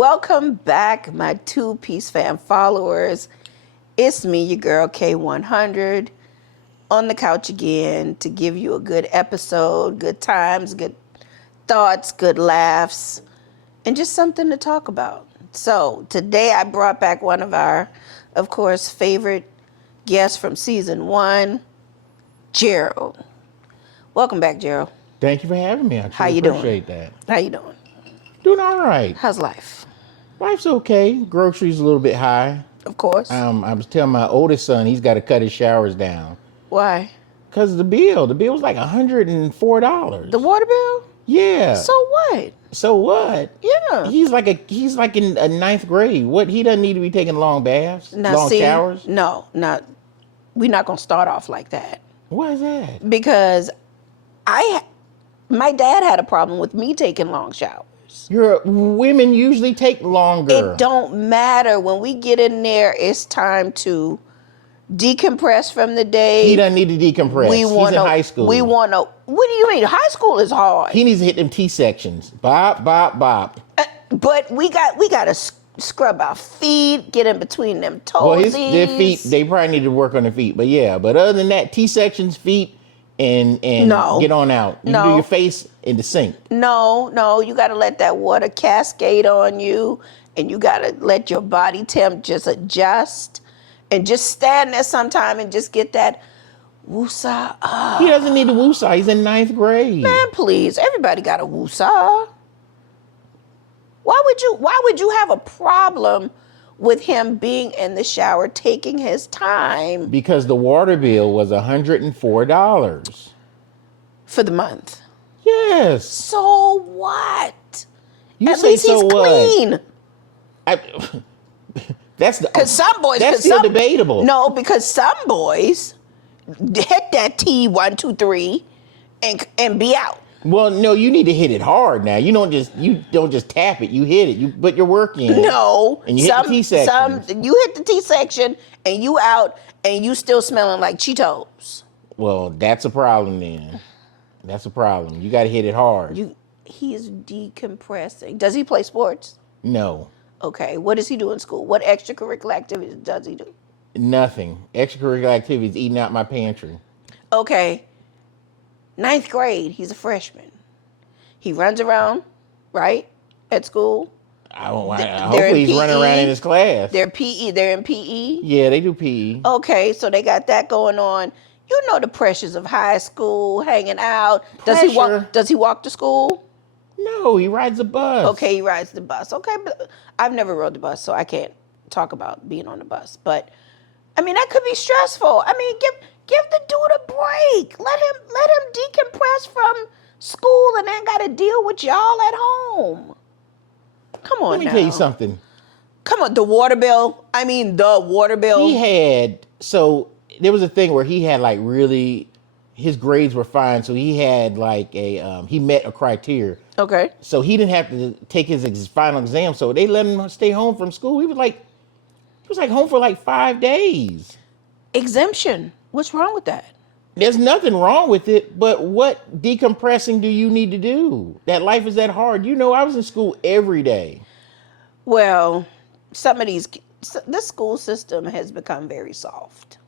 Welcome back, my two-piece fam followers. It's me, your girl K100, on the couch again to give you a good episode, good times, good thoughts, good laughs, and just something to talk about. So today I brought back one of our, of course, favorite guests from season 1, Gerald. Welcome back, Gerald. Thank you for having me. I How you appreciate doing? that. How you doing? Doing all right. How's life? Life's okay. Groceries a little bit high. Of course. I was telling my oldest son he's got to cut his showers down. Why? Because the bill was like $104. The water bill? Yeah. So what? So what? Yeah. He's like in a ninth grade. What? He doesn't need to be taking long baths, long showers. No, we're not gonna start off like that. Why is that? Because my dad had a problem with me taking long showers. Women usually take longer. It don't matter. When we get in there, it's time to decompress from the day. He doesn't need to decompress. He's in high school. We want to. What do you mean? High school is hard. He needs to hit them T sections. Bop, bop, bop. But we got to scrub our feet, get in between them toesies. Well, their feet, they probably need to work on their feet. But yeah, but other than that, T sections, feet, and get on out. You can do your face in the sink. No, you got to let that water cascade on you, and you got to let your body temp just adjust, and just stand there sometime and just get that woosah up. He doesn't need a woosah. He's in ninth grade. Man, please, everybody got a woosah. Why would you have a problem with him being in the shower taking his time? Because the water bill was $104 for the month. Yes. So what? You At say least so he's what? clean. That's some boys. That's still debatable. No, because some boys hit that T 1, 2, 3, and be out. Well, no, you need to hit it hard now. You don't just tap it. You hit it. But you're working. No, and you hit the T section. You hit the T section and you out, and you still smelling like Cheetos. Well, that's a problem then. That's a problem. You got to hit it hard. He's decompressing. Does he play sports? No. Okay. What does he do in school? What extracurricular activities does he do? Nothing. Extracurricular activities, eating out my pantry. Okay. Ninth grade, he's a freshman. He runs around, right, at school. Hopefully he's running around in his class. They're in PE? Yeah, they do PE. Okay, so they got that going on. You know the pressures of high school, hanging out. Does he walk to school? No, he rides the bus. Okay, he rides the bus. Okay, but I've never rode the bus, so I can't talk about being on the bus. But, I mean, that could be stressful. I mean, give the dude a break. Let him decompress from school and then got to deal with y'all at home. Come on now. Let me tell you something. Come on, the water bill. So there was a thing where he had his grades were fine. So he had he met a criteria. Okay. So he didn't have to take his final exam. So they let him stay home from school. He was home for 5 days. Exemption. What's wrong with that? There's nothing wrong with it, but what decompressing do you need to do? That life is that hard. I was in school every day. Well, this school system has become very soft.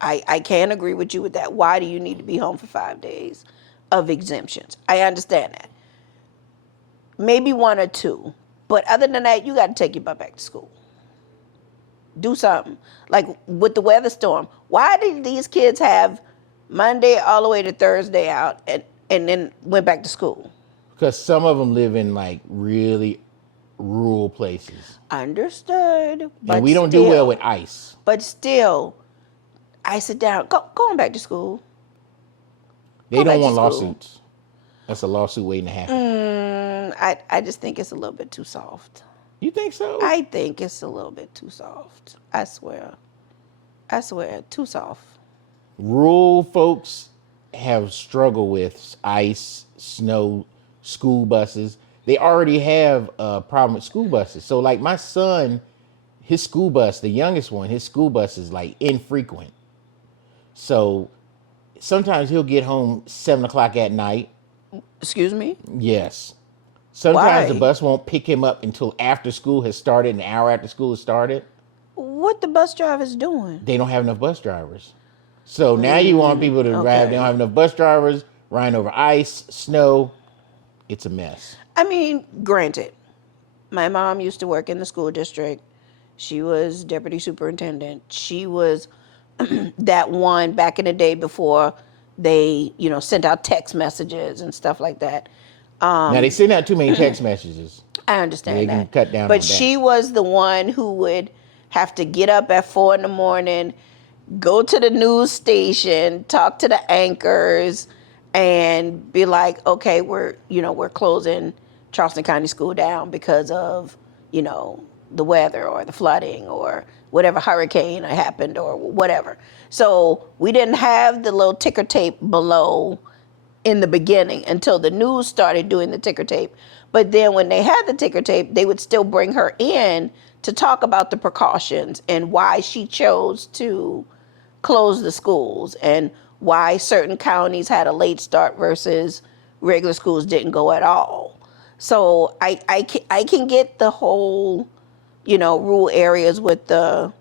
I can't agree with you with that. Why do you need to be home for 5 days of exemptions? I understand that. Maybe 1 or 2. But other than that, you got to take your butt back to school. Do something. Like with the weather storm. Why did these kids have Monday all the way to Thursday out and then went back to school? Because some of them live in really rural places. Understood. But and we don't do well with ice. But still, ice it down. Going back to school. They don't want lawsuits. That's a lawsuit waiting to happen. I just think it's a little bit too soft. You think so? I think it's a little bit too soft. I swear, too soft. Rural folks have struggled with ice, snow, school buses. They already have a problem with school buses. So my son, his school bus, the youngest one, his school bus is infrequent. So sometimes he'll get home 7 o'clock at night. Excuse me? Yes. Sometimes the Why? bus won't pick him up until after school has started, an hour after school has started. What the bus drivers doing? They don't have enough bus drivers. So now you want people to drive. They don't Okay. have enough bus drivers, riding over ice, snow. It's a mess. I mean, granted, my mom used to work in the school district. She was deputy superintendent. She was that one back in the day before they, sent out text messages and stuff like that. Now they send out too many text messages. I They understand can that. cut down But on that. she was the one who would have to get up at 4 in the morning, go to the news station, talk to the anchors, and be like, okay, we're closing Charleston County School down because of, the weather or the flooding or whatever hurricane happened or whatever. So we didn't have the little ticker tape below in the beginning until the news started doing the ticker tape. But then when they had the ticker tape, they would still bring her in to talk about the precautions and why she chose to close the schools and why certain counties had a late start versus regular schools didn't go at all. So I can get the whole, rural areas with the,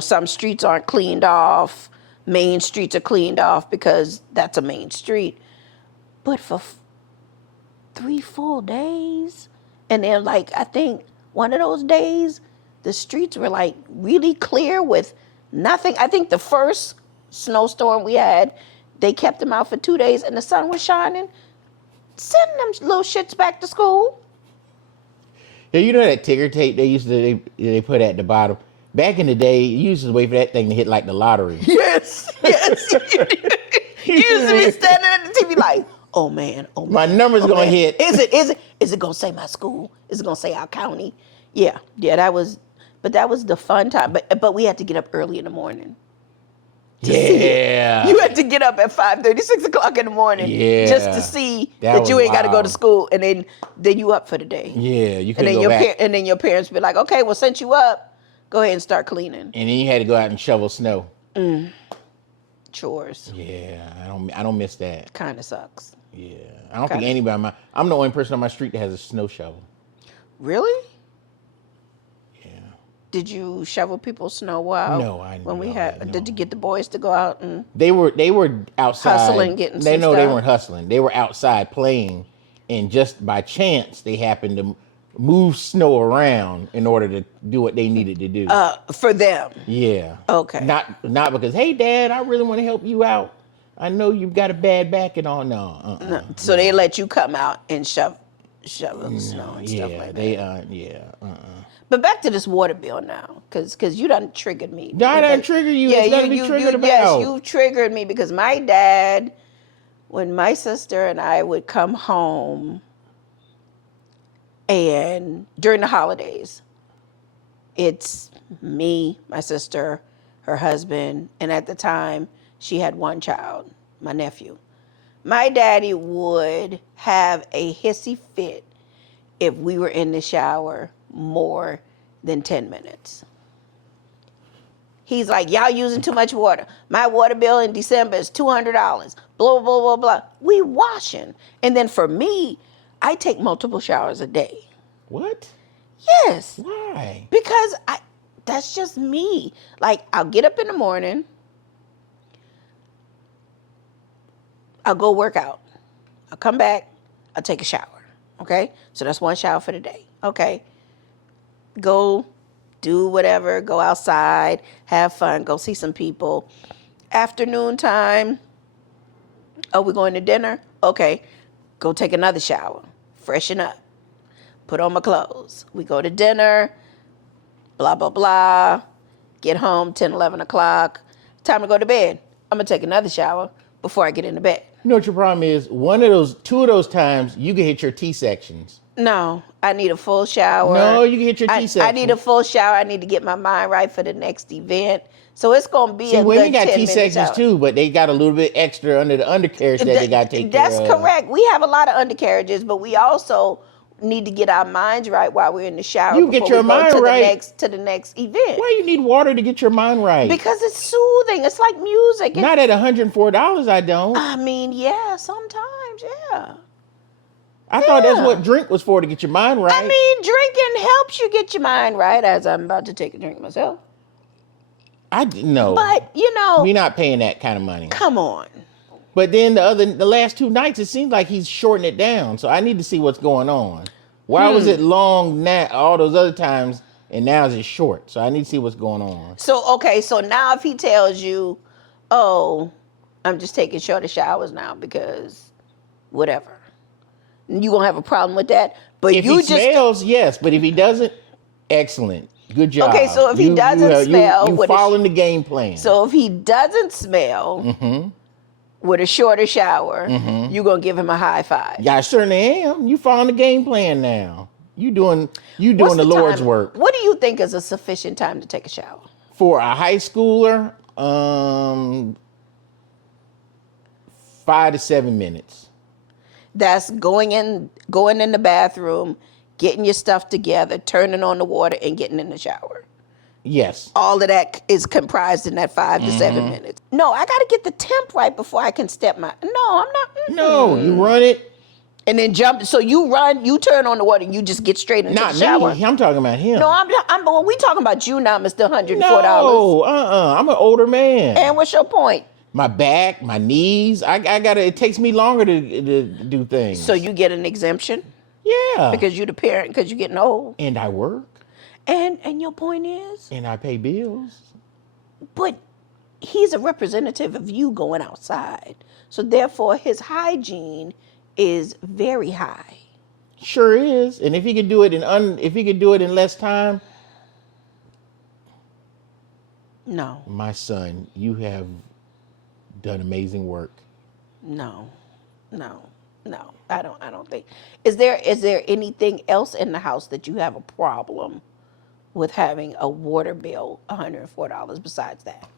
some streets aren't cleaned off, main streets are cleaned off because that's a main street. But for 3 full days, and then I think one of those days, the streets were really clear with nothing. I think the first snowstorm we had, they kept them out for 2 days and the sun was shining. Send them little shits back to school. Yeah, you know that ticker tape they put at the bottom. Back in the day, you used to wait for that thing to hit like the lottery. Yes, yes. You used to be standing at the TV like, oh man, My number's gonna hit. Is it gonna say my school? Is it gonna say our county? Yeah, that was the fun time. But we had to get up early in the morning. To see it. You had to get up at 5:30, 6 o'clock in the morning just to see that you was ain't got to go to wild. school, and then you up for the day. Yeah, you And couldn't then go back. and then your parents be like, okay, well since you up, go ahead and start cleaning. And then you had to go out and shovel snow. Chores. Yeah, I don't miss that. Kind of sucks. Yeah, I don't think Kinda. anybody. I'm the only person on my street that has a snow shovel. Really? Yeah. Did you shovel people's snow while? No, I didn't When do we all had, that, did no. you get the boys to go out and? They were outside Hustling, getting They some no, they stuff? weren't hustling. They were outside playing, and just by chance they happened to move snow around in order to do what they needed to do. For them. Yeah. Okay. Not because, hey, Dad, I really want to help you out. I know you've got a bad back and all. No. No. So they let you come out and shovel the snow and stuff like that. But back to this water bill now, because you done triggered me. I done triggered you. Yeah, It's nothing to be triggered about. Yes, you triggered me because my dad, when my sister and I would come home, and during the holidays, it's me, my sister, her husband, and at the time she had one child, my nephew. My daddy would have a hissy fit if we were in the shower more than 10 minutes. He's like, y'all using too much water. My water bill in December is $200. Blah, blah, blah, blah. We washing. And then for me, I take multiple showers a day. What? Yes. Why? Because that's just me. I'll get up in the morning. I'll go work out. I'll come back. I'll take a shower. Okay? So that's one shower for the day. Okay? Go do whatever. Go outside. Have fun. Go see some people. Afternoon time. Oh, we're going to dinner? Okay. Go take another shower. Freshen up. Put on my clothes. We go to dinner. Blah, blah, blah. Get home 10, 11 o'clock. Time to go to bed. I'm going to take another shower before I get into bed. You know what your problem is? Two of those times, you can hit your T sections. No, I need a full shower. No, you can hit your T section. I need a full shower. I need to get my mind right for the next event. So it's going to be See, a women good got 10 T minutes sections out. too, but they got a little bit extra under the undercarriage that they got to take That's care of. correct. We have a lot of undercarriages, but we also need to get our minds right while we're in the shower. You get your mind right. To the next event. Why you need water to get your mind right? Because it's soothing. It's like music. Not at $104, I don't. I mean, yeah, sometimes, yeah. I thought that's Yeah. what drink was for, to get your mind right. I mean, drinking helps you get your mind right, as I'm about to take a drink myself. No. But, you know, We're not paying that kind of money. come on. But then the last 2 nights, it seems like he's shorting it down. So I need to see what's going on. Why was it long all those other times, and now is it short? So I need to see what's going on. So, okay, so now if he tells you, oh, I'm just taking shorter showers now because whatever, you gonna have a problem with that. But If you he just smells, yes. But if he doesn't, excellent. Good job. Okay, so if he doesn't smell, you following the game plan. So if he doesn't smell with a shorter shower, you're gonna give him a high five. Yeah, I certainly am. You following the game plan now. You doing What's the Lord's time? work. What do you think is a sufficient time to take a shower? For a high schooler, 5 to 7 minutes. That's going in the bathroom, getting your stuff together, turning on the water, and getting in the shower. Yes. All of that is comprised in that 5 to 7 minutes. No, I got to get the temp right before I can step my. No, I'm not. No, you run it. And then jump. So you run, you turn on the water, and you just get straight into the shower. Not me. I'm talking about him. No, well, we talking about you now, Mr. $104. No, I'm an older man. And what's your point? My back, my knees. I gotta. It takes me longer to do things. So you get an exemption yeah, because you're the parent, because you're getting old. and I work, And your point is, and I pay bills. but he's a representative of you going outside. So therefore, his hygiene is very high. Sure is. And if he could do it in less time, No, my son, you have done amazing work. no. I don't think. Is there anything else in the house that you have a problem with having a water bill $104 besides that?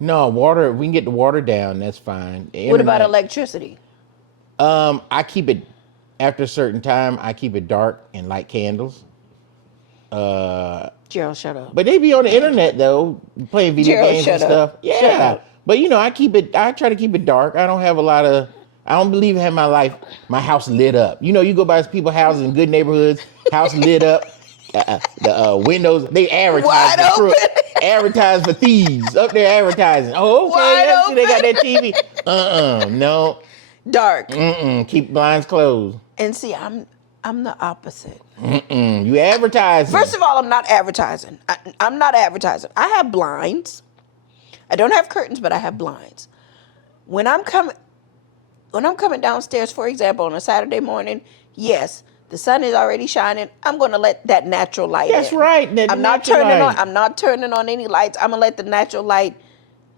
No, water. We can get the water down. That's fine. The What about internet- electricity? I keep it after a certain time. I keep it dark and light candles. Gerald, shut up. But they be on the internet though, playing video Gerald, games and shut up. stuff. Shut Yeah. up. But I try to keep it dark. I don't believe in having my house lit up. You go by people's houses in good neighborhoods, house lit up. The windows, they Wide advertise for thieves up there advertising. Oh, okay, Wide let's see, they got that TV. No. Dark. Keep blinds closed. And see, I'm the opposite. You advertise. First of all, I'm not advertising. I'm not advertising. I have blinds. I don't have curtains, but I have blinds. When I'm coming downstairs, for example, on a Saturday morning, yes, the sun is already shining. I'm going to let that natural light That's in. right. I'm not turning on any lights. I'm going to let the natural light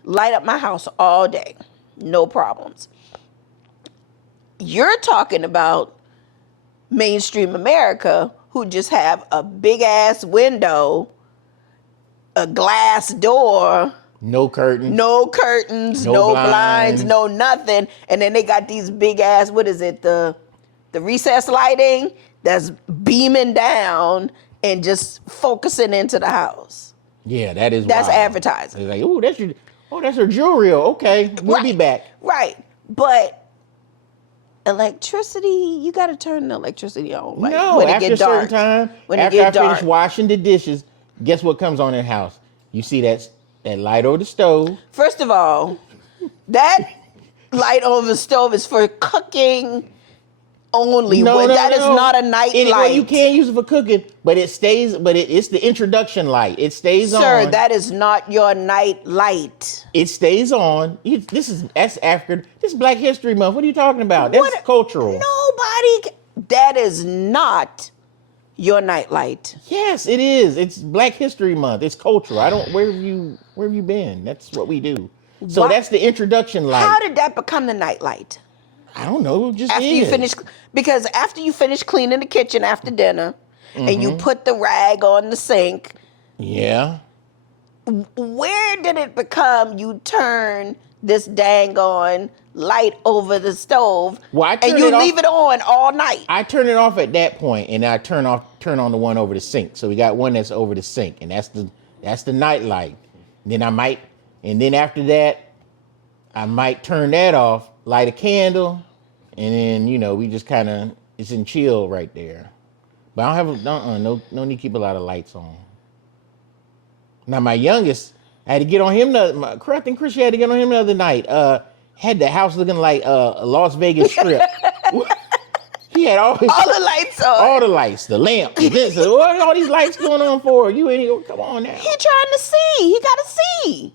up my house all day. No problems. You're talking about mainstream America who just have a big ass window, a glass door, no curtains, no blinds, no nothing. And then they got these big ass, what is it? The recessed lighting that's beaming down and just focusing into the house. Yeah, that's wild. Advertising. It's like, that's her jewelry. Okay, we'll be back. Right. But electricity, you got to turn the electricity on. Like, no, when after it get a certain dark. time, after I finish washing the dishes, guess what comes on in the house? You see that light over the stove. First of all, that light over the stove is for cooking only. That is not a night light. Well, you can use it for cooking, but it's the introduction light. It stays on. Sir, that is not your night light. It stays on. That's African. This is Black History Month. What are you talking about? That's cultural. That is not your night light. Yes, it is. It's Black History Month. It's cultural. Where have you been? That's what we do. So that's the introduction light. How did that become the night light? I don't know. Just after you finish cleaning the kitchen after dinner, and you put the rag on the sink. Yeah. Where did it become you turn this dang on light over the stove and you leave it on all night? I turn it off at that point, and I turn on the one over the sink. So we got one that's over the sink, and that's the night light. And then after that, I might turn that off, light a candle, and then we just kind of It's in chill right there. But I don't have no need to keep a lot of lights on. Now my youngest, I had to get on him. I think Chris had to get on him the other night. Had the house looking like a Las Vegas strip. He had all the lights on. All the lights, the lamp, this, what are all these lights going on for? You ain't even, come on now. He trying to see. He got to see.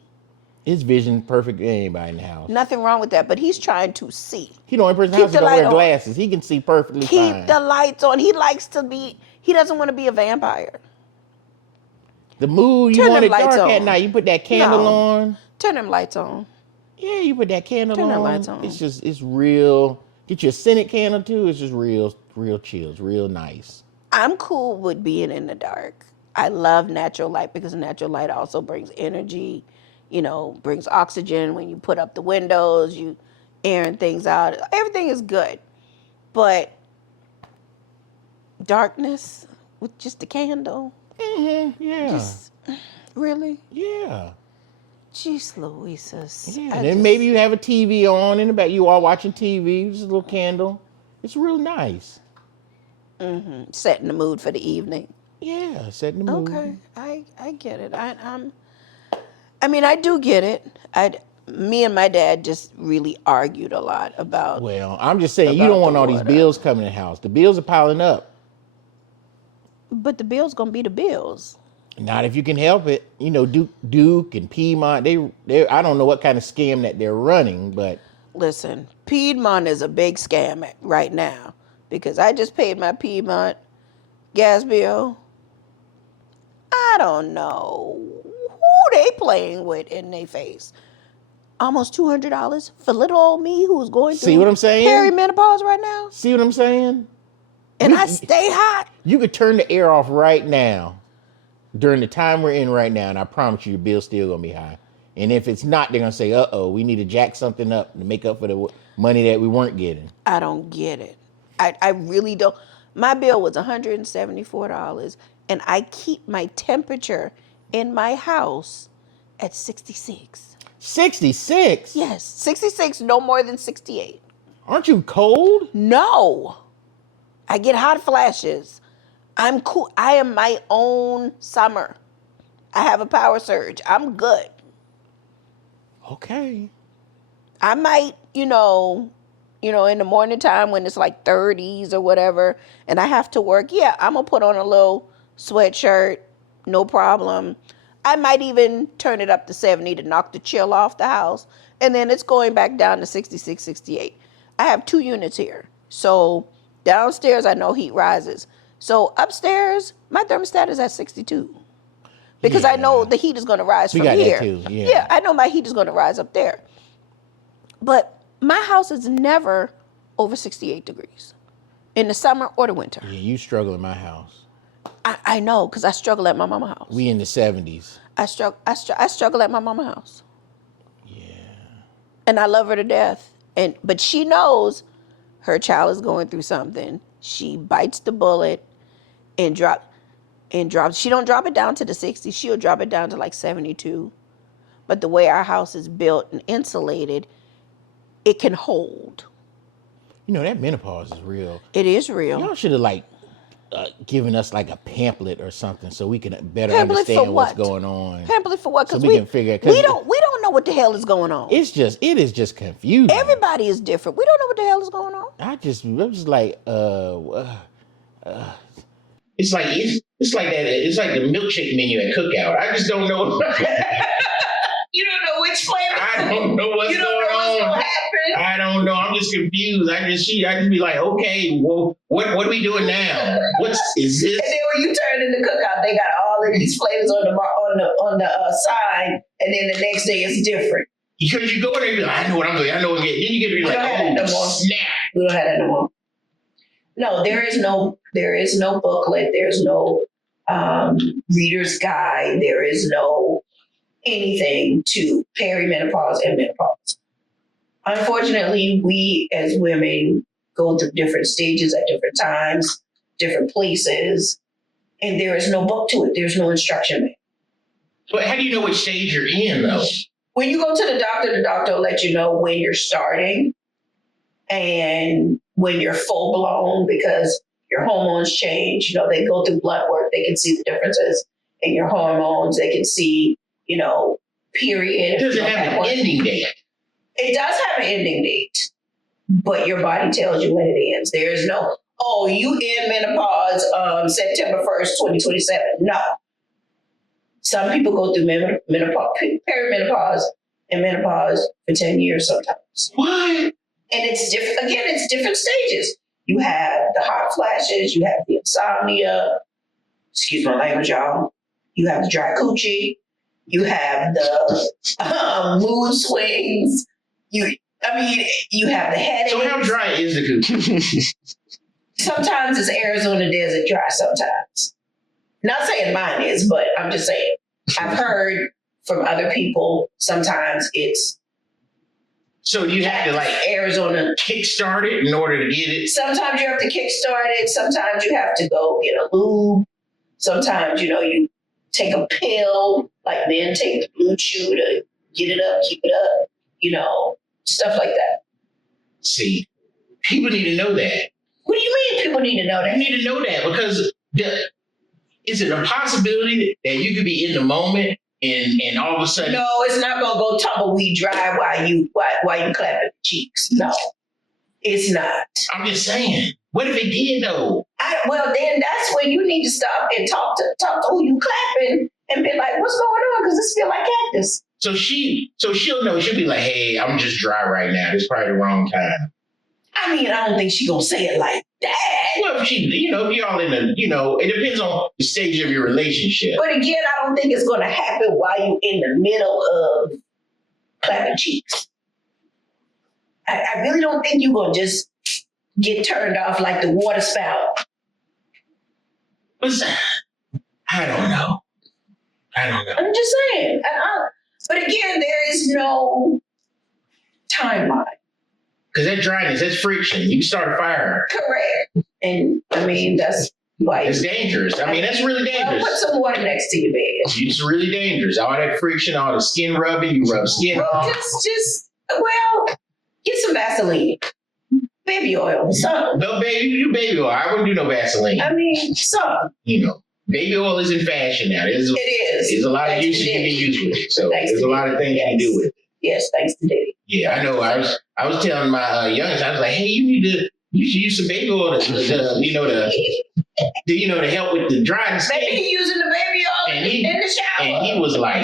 His vision perfect for anybody in the house. Nothing wrong with that, but he's trying to see. He the only person in the house who don't wear glasses. He can see perfectly fine. Keep the lights on. He likes to be, he doesn't want to be a vampire. The mood, you want it dark at night. You put that candle on. Turn them lights on. Yeah, you put that candle on. Turn them lights on. It's real. Get you a scented candle too. It's just real chill. It's real nice. I'm cool with being in the dark. I love natural light because natural light also brings energy, brings oxygen. When you put up the windows, you airing things out. Everything is good. But darkness with just a candle. Mm-hmm, yeah. Really? Yeah. Jeez Louises. Yeah, and then maybe you have a TV on in the back. You all watching TV, just a little candle. It's real nice. Mm-hmm. Setting the mood for the evening. Yeah, setting the mood. Okay, I get it. I do get it. Me and my dad just really argued a lot about. Well, I'm just saying you don't want all these bills coming in the house. The bills are piling up. But the bills gonna be the bills. Not if you can help it. Duke and Piedmont, they I don't know what kind of scam that they're running, but listen, Piedmont is a big scam right now because I just paid my Piedmont gas bill. I don't know who they playing with in their face. Almost $200 for little old me who's going through. See what I'm saying? Perimenopause right now. See what I'm saying? And I stay hot. You could turn the air off right now. During the time we're in right now, and I promise you, your bill's still gonna be high. And if it's not, they're gonna say, we need to jack something up to make up for the money that we weren't getting. I don't get it. I really don't. My bill was $174, and I keep my temperature in my house at 66. 66? Yes, 66, no more than 68. Aren't you cold? No. I get hot flashes. I'm cool. I am my own summer. I have a power surge. I'm good. Okay. I might, in the morning time when it's like 30s or whatever, and I have to work, I'm going to put on a little sweatshirt, no problem. I might even turn it up to 70 to knock the chill off the house, and then it's going back down to 66, 68. I have 2 units here. So downstairs, I know heat rises. So upstairs, my thermostat is at 62 because I know the heat is going to rise from here. That too. Yeah, I know my heat is going to rise up there. But my house is never over 68 degrees in the summer or the winter. Yeah, you struggle in my house. I know because I struggle at my mama's house. We in the 70s. I struggle at my mama's house. Yeah. And I love her to death. But she knows her child is going through something. She bites the bullet and drops. She don't drop it down to the 60s. She'll drop it down to like 72. But the way our house is built and insulated, it can hold. That menopause is real. It is real. Y'all should have given us like a pamphlet or something so we can better understand what's going on. Pamphlet for what? Because we can figure it. We don't know what the hell is going on. It is just confusing. Everybody is different. We don't know what the hell is going on. I'm just like it's like that. It's like the milkshake menu at Cookout. I just don't know. You don't know which flavor. I don't know what's going on. Gonna happen. I don't know. I'm just confused. I just be like, okay, well, what are we doing now? Is this? And then when you turn in the Cookout, they got all of these flavors on the side, and then the next day it's different. Because you go in there and be like, I know what I'm doing. I know what I'm getting. Then you get to be like, snap. We don't have that no more. No, there is no booklet. There's no reader's guide. There is no anything to perimenopause and menopause. Unfortunately, we as women go through different stages at different times, different places, and there is no book to it. There's no instruction manual. But how do you know which stage you're in, though? When you go to the doctor will let you know when you're starting. And when you're full blown because your hormones change. You know, they go through blood work, they can see the differences in your hormones. They can see, you know, period. It doesn't have an ending date. It does have an ending date, but your body tells you when it ends. There is no, oh, you in menopause September 1st, 2027. No. Some people go through menopause, perimenopause, and menopause for 10 years sometimes. What? And it's different. Again, it's different stages. You have the hot flashes, you have the insomnia, excuse my language, y'all. You have the dry coochie, you have the mood swings. You have the headache. So how dry is the coochie? Sometimes it's Arizona desert dry sometimes. Not saying mine is, but I'm just saying. I've heard from other people, sometimes it's. So you have to like Arizona kickstart it in order to get it? Sometimes you have to kickstart it. Sometimes you have to go get a lube. Sometimes, you know, you take a pill, like men take the blue chew to get it up, keep it up, you know, stuff like that. See, people need to know that. What do you mean people need to know that? They need to know that because is it a possibility that you could be in the moment and all of a sudden? No, it's not gonna go tumbleweed dry while you clapping the cheeks. No, it's not. I'm just saying. What if it did though? Well, then that's when you need to stop and talk to who you clapping and be like, what's going on? Because this feel like cactus. So she'll know. She'll be like, hey, I'm just dry right now. It's probably the wrong time. I mean, I don't think she's gonna say it like that. Well, if if you're all in a, it depends on the stage of your relationship. But again, I don't think it's gonna happen while you're in the middle of clapping cheeks. I really don't think you're gonna just get turned off like the water spout. I don't know. I'm just saying. But again, there is no timeline. Because that dryness, that's friction. You can start a fire. Correct. And I mean, that's why. It's dangerous. I mean, that's really dangerous. Well, put some water next to your bed. It's really dangerous. All that friction, all the skin rubbing, you rub skin off. Get some Vaseline. Baby oil. Some. No, baby, you do baby oil. I wouldn't do no Vaseline. I mean, some. Baby oil is in fashion now. It is. There's a lot of uses you can use with it. So there's a lot of things you can do with it. Yes, thanks to Diddy. Yeah, I know. I was telling my youngest, I was like, hey, you should use some baby oil to help with the dryness. Maybe he's using the baby oil in the shower. And he was like,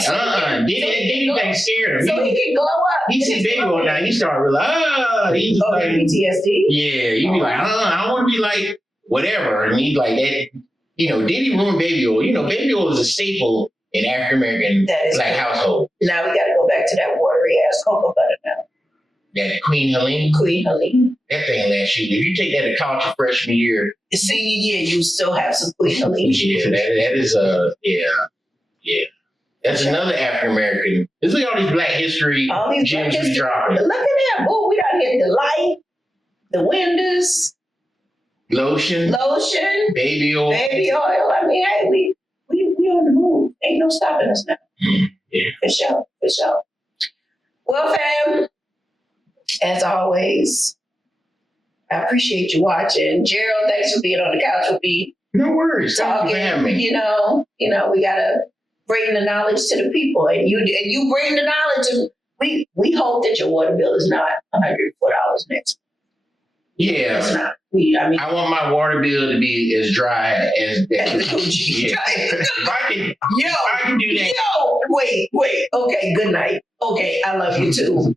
Diddy thing scared him. So he can glow up. He said baby oil now. He started realizing, he's just like PTSD. Yeah, he'd be like, I don't want to be like whatever. And he'd like that. Diddy ruined baby oil. Baby oil is a staple in African American black household. Now we got to go back to that watery ass cocoa butter now. That Queen Helene. That thing last year. If you take that to college your freshman year. Senior year, you still have some Queen Helene. Yeah, that is yeah. That's another African American. Look at all these Black history gems we dropping. Look at that, boy. We done hit the light, the windows, lotion, baby oil. I mean, hey, we on the move. Ain't no stopping us now. Yeah. For sure. Well, fam, as always, I appreciate you watching. Gerald, thanks for being on the couch with me. No worries. Talking. We gotta bring the knowledge to the people, and you bring the knowledge. And we hope that your water bill is not $104 next month. Yeah. It's not. I want my water bill to be as dry as that. Yeah. If I can do that. Wait. Okay, good night. Okay, I love you too.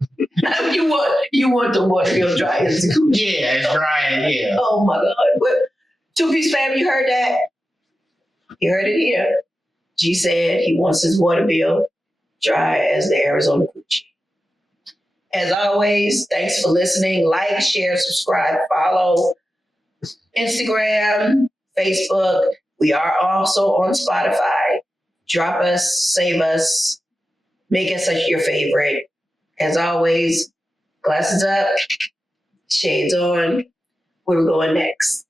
you want the water bill dry as the coochie. Yeah, it's dry. Yeah. Oh my God. Well, two-piece fam, you heard that? You heard it here. G said he wants his water bill dry as the Arizona coochie. As always, thanks for listening. Like, share, subscribe, follow Instagram, Facebook. We are also on Spotify. Drop us, save us, make us your favorite. As always, glasses up, shades on. Where we're going next.